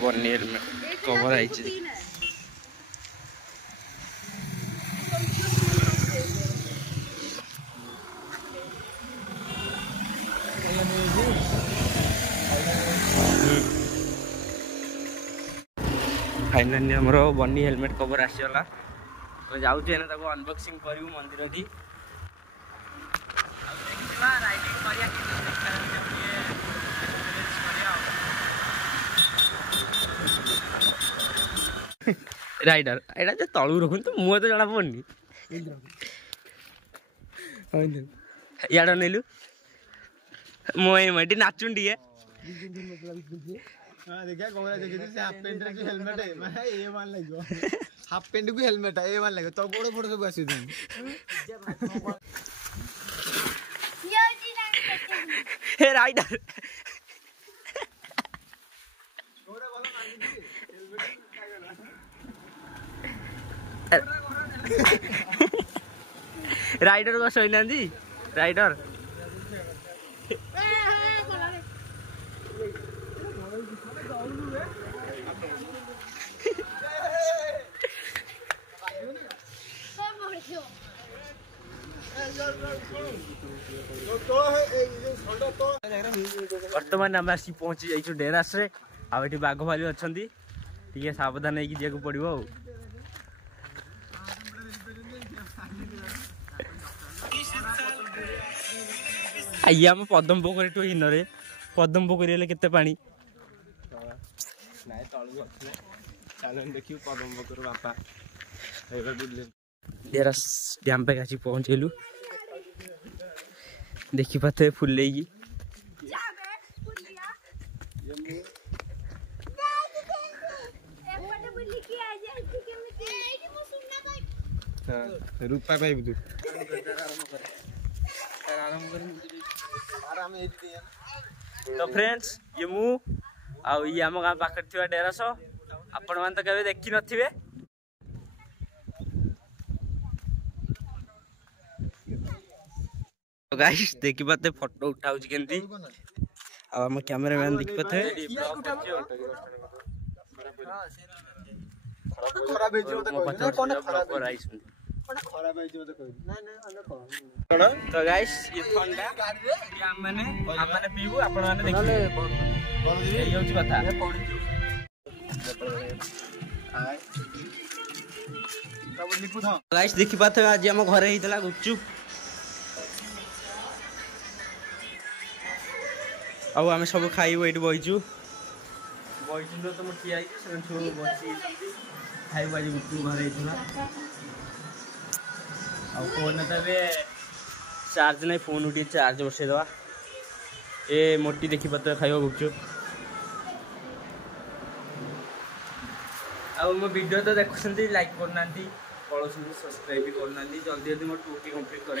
बनी helmet cover I finally हमर बनी हेलमेट कवर आसीगला तो जाऊँ अनबॉक्सिंग करूँ मंदिर की राइडर एटा जो तलू रखुन तो मुह तो जना पड़नी इड नेलु मुझे नाचुन टे हाफ पेंट को हेलमेट ए मान लगे तो गोड़ फोड़ सब आसी हे राइडर राइडर को सही ना राइडर बर्तमान आम आसी पहुंची जाइछु डेरास रे आ एठी बाघ भालू अछंती टिके सावधान होइकी जेको पड़िबो आइए आम पदम पोखरी टू हिन रे पदम पोखरी हेले केते पानी नाय तळु अछले चलन देखियो पदम पोखरी बापा एबे बुल्ले डेरास डैम पे आसी पहुंचेलु देखि पाते फुल्ले की रूपा भाई बुदु तो फ्रेंड्स ये मु आउ ये आम गाँ पाखे थी डेरास आपण मैंने तो कभी देखी नथिबे तो गाइस देखि पाते फोटो उठाउछ केंती आ हम कैमरामैन देखि पाते खराब हे जो तो कोन खराब हो राइस खराब है जो तो कोई ना तो गाइस ये ठंडा ये हम माने पीबू आपण माने देखि ये होची कथा तब लिखु था गाइस देखि पाते आज हम घरे हितला गुपचुप अब आम सब खाइबू ये बहीचु बहीचु तो मुझे आई सब बसी खाइबू आज गुपचुप घर होता फोन तबे चार्ज नहीं फोन उठी चार्ज बसई दवा ए मोटी देखी पाते खाइबा गुपचुप आ मो वीडियो तो देखुं लाइक करना पड़ोस सब्सक्राइब भी करना जल्दी जल्दी मोर 2K कंप्लीट कर